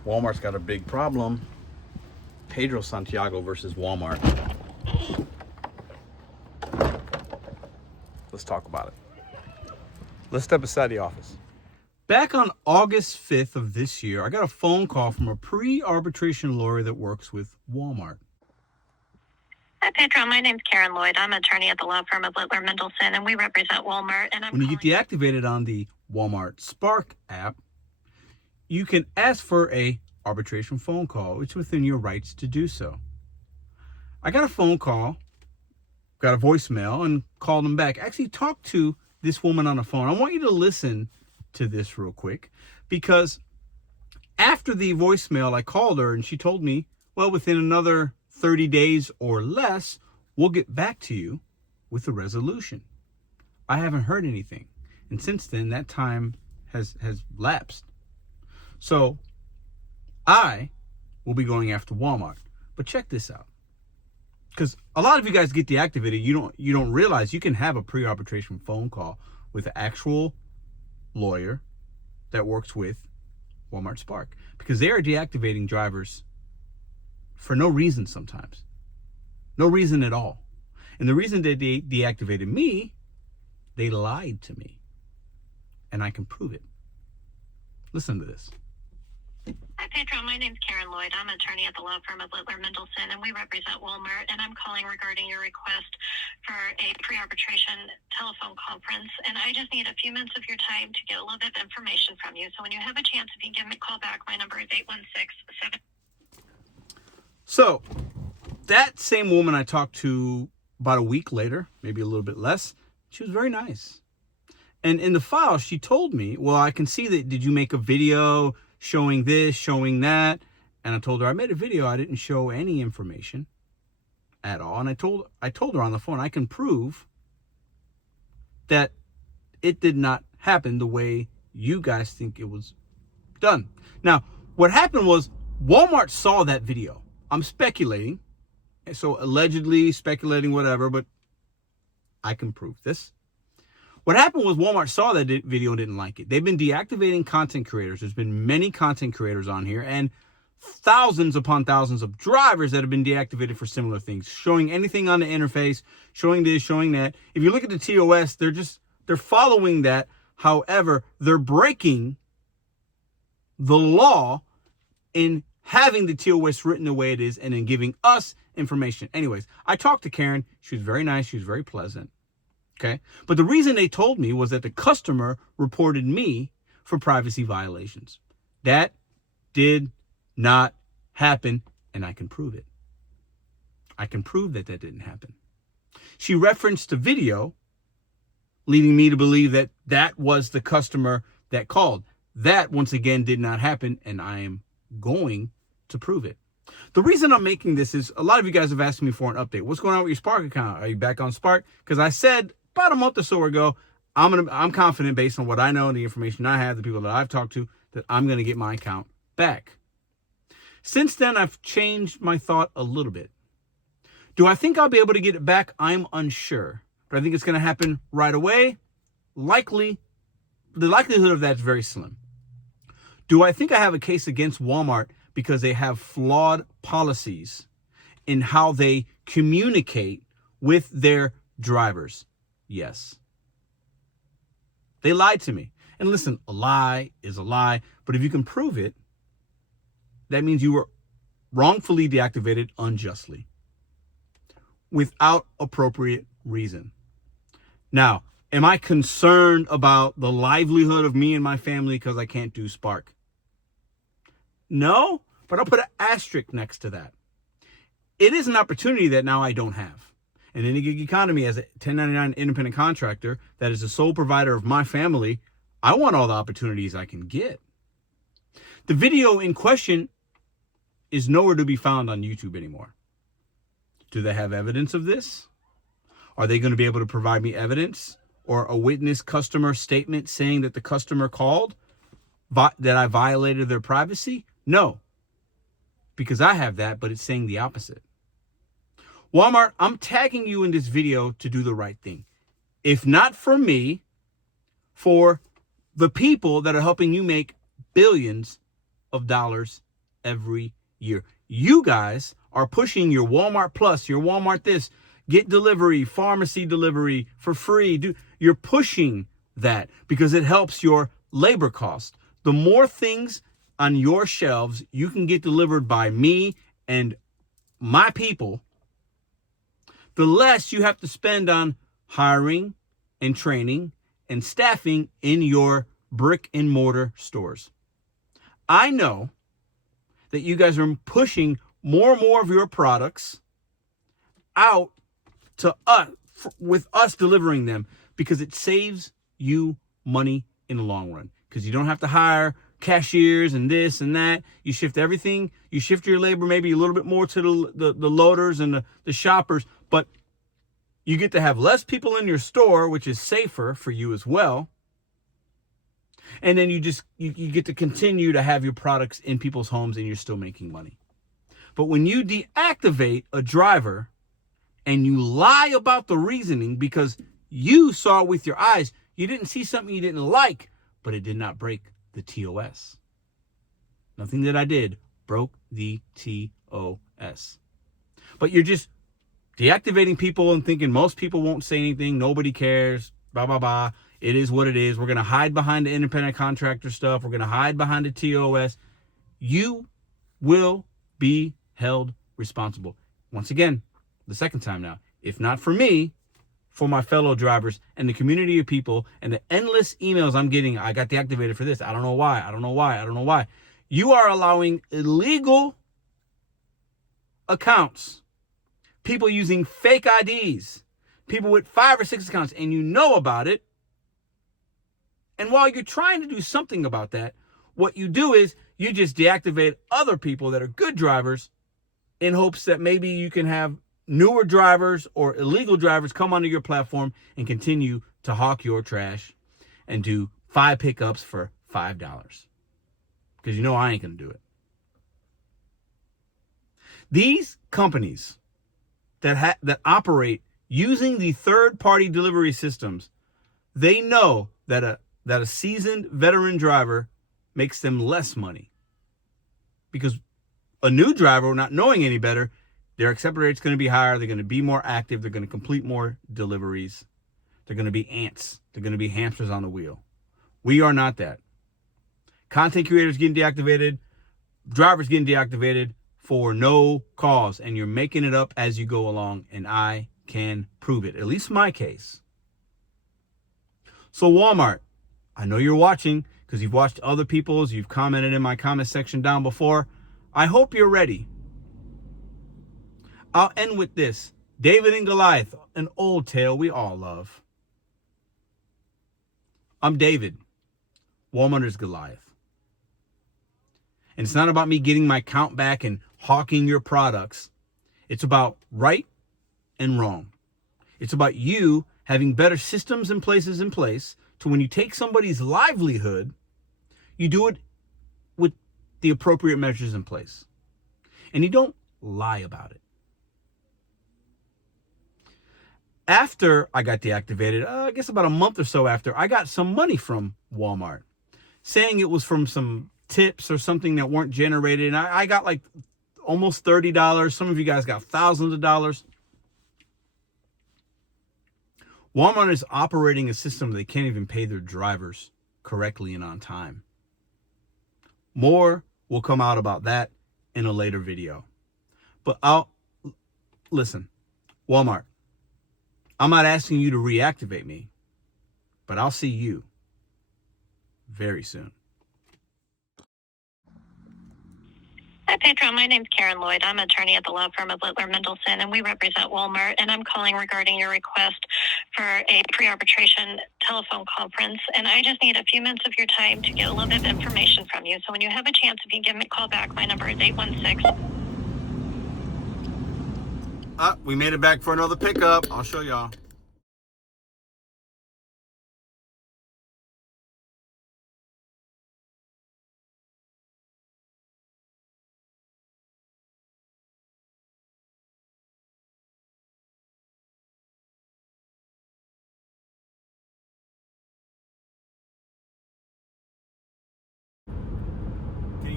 Walmart's got a big problem. Pedro Santiago versus Walmart. Let's talk about it. Let's step aside the office. Back on August 5th of this year, I got a phone call from a pre-arbitration lawyer that works with Walmart. Hi, Pedro. My name's Karen Lloyd. I'm an attorney at the law firm of Littler Mendelson, and we represent Walmart. And when you get deactivated on the Walmart Spark app, you can ask for a arbitration phone call. It's within your rights to do so. I got a phone call, got a voicemail, and called them back. Actually talked to this woman on the phone. I want you to listen to this real quick, because after the voicemail, I called her and she told me, well, within another 30 days or less, we'll get back to you with a resolution. I haven't heard anything. And since then, that time has lapsed. So I will be going after Walmart. But check this out. Because a lot of you guys get deactivated, you don't realize you can have a pre-arbitration phone call with an actual lawyer that works with Walmart Spark, because they are deactivating drivers for no reason sometimes. No reason at all. And the reason that they deactivated me, they lied to me. And I can prove it. Listen to this. Hi, Pedro. My name's Karen Lloyd. I'm an attorney at the law firm of Littler Mendelson, and we represent Walmart. And I'm calling regarding your request for a pre-arbitration telephone conference. And I just need a few minutes of your time to get a little bit of information from you. So when you have a chance, if you can give me a call back, my number is 816-7. So that same woman I talked to about a week later, maybe a little bit less, she was very nice. And in the file, she told me, well, I can see that, did you make a video showing this, showing that? And I told her I made a video. I didn't show any information at all. And I told her on the phone, I can prove that it did not happen the way you guys think it was done. Now, what happened was Walmart saw that video. I'm speculating. So allegedly speculating, whatever, but I can prove this. What happened was Walmart saw that video and didn't like it. They've been deactivating content creators. There's been many content creators on here and thousands upon thousands of drivers that have been deactivated for similar things, showing anything on the interface, showing this, showing that. If you look at the TOS, they're following that. However, they're breaking the law in having the TOS written the way it is and then giving us information. Anyways, I talked to Karen. She was very nice. She was very pleasant. Okay. But the reason they told me was that the customer reported me for privacy violations. That did not happen, and I can prove it. I can prove that didn't happen. She referenced a video leading me to believe that that was the customer that called. That, once again, did not happen, and I am going to prove it. The reason I'm making this is a lot of you guys have asked me for an update. What's going on with your Spark account? Are you back on Spark? Because I said about a month or so ago, I'm confident based on what I know and the information I have, the people that I've talked to, that I'm going to get my account back. Since then, I've changed my thought a little bit. Do I think I'll be able to get it back? I'm unsure. But I think it's going to happen right away. Likely, the likelihood of that's very slim. Do I think I have a case against Walmart because they have flawed policies in how they communicate with their drivers? Yes. They lied to me. And listen, a lie is a lie. But if you can prove it, that means you were wrongfully deactivated unjustly without appropriate reason. Now, am I concerned about the livelihood of me and my family because I can't do Spark? No, but I'll put an asterisk next to that. It is an opportunity that now I don't have. And in the gig economy, as a 1099 independent contractor that is the sole provider of my family, I want all the opportunities I can get. The video in question is nowhere to be found on YouTube anymore. Do they have evidence of this? Are they going to be able to provide me evidence or a witness customer statement saying that the customer called, that I violated their privacy? No, because I have that, but it's saying the opposite. Walmart, I'm tagging you in this video to do the right thing. If not for me, for the people that are helping you make billions of dollars every year. You guys are pushing your Walmart Plus, your Walmart this, get delivery, pharmacy delivery for free. You're pushing that because it helps your labor cost. The more things on your shelves you can get delivered by me and my people, the less you have to spend on hiring and training and staffing in your brick and mortar stores. I know that you guys are pushing more and more of your products out to us, with us delivering them, because it saves you money in the long run, because you don't have to hire cashiers and this and that. You shift everything. You shift your labor maybe a little bit more to the loaders and the shoppers, but you get to have less people in your store, which is safer for you as well. And then you get to continue to have your products in people's homes and you're still making money. But when you deactivate a driver and you lie about the reasoning because you saw with your eyes, you didn't see something you didn't like, but it did not break the TOS. Nothing that I did broke the TOS. But you're just deactivating people and thinking most people won't say anything, nobody cares, blah, blah, blah. It is what it is. We're going to hide behind the independent contractor stuff. We're going to hide behind the TOS. You will be held responsible. Once again, the second time now. If not for me, for my fellow drivers and the community of people and the endless emails I'm getting. I got deactivated for this. I don't know why. I don't know why. I don't know why. You are allowing illegal accounts, people using fake IDs, people with 5 or 6 accounts, and you know about it. And while you're trying to do something about that, what you do is you just deactivate other people that are good drivers in hopes that maybe you can have newer drivers or illegal drivers come onto your platform and continue to hawk your trash and do 5 pickups for $5. Because you know I ain't going to do it. These companies that operate using the third-party delivery systems, they know that a seasoned veteran driver makes them less money. Because a new driver, not knowing any better, their acceptance rate's going to be higher. They're going to be more active. They're going to complete more deliveries. They're going to be ants. They're going to be hamsters on the wheel. We are not that. Content creators getting deactivated, drivers getting deactivated for no cause, and you're making it up as you go along, and I can prove it. At least my case. So Walmart, I know you're watching because you've watched other people's, you've commented in my comment section down before. I hope you're ready. I'll end with this. David and Goliath, an old tale we all love. I'm David. Walmart is Goliath. And it's not about me getting my count back and hawking your products. It's about right and wrong. It's about you having better systems and places in place to when you take somebody's livelihood, you do it with the appropriate measures in place. And you don't lie about it. After I got deactivated, I guess about a month or so after, I got some money from Walmart, saying it was from some tips or something that weren't generated. And I got like almost $30. Some of you guys got thousands of dollars. Walmart is operating a system they can't even pay their drivers correctly and on time. More will come out about that in a later video. But listen, Walmart, I'm not asking you to reactivate me, but I'll see you very soon. Hi, Pedro. My name's Karen Lloyd. I'm an attorney at the law firm of Littler Mendelson, and we represent Walmart. And I'm calling regarding your request for a pre-arbitration telephone conference. And I just need a few minutes of your time to get a little bit of information from you. So when you have a chance, if you can give me a call back, my number is 816. We made it back for another pickup. I'll show y'all. Can you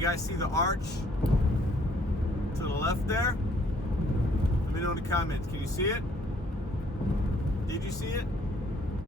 guys see the arch to the left there? Let me know in the comments. Can you see it? Did you see it?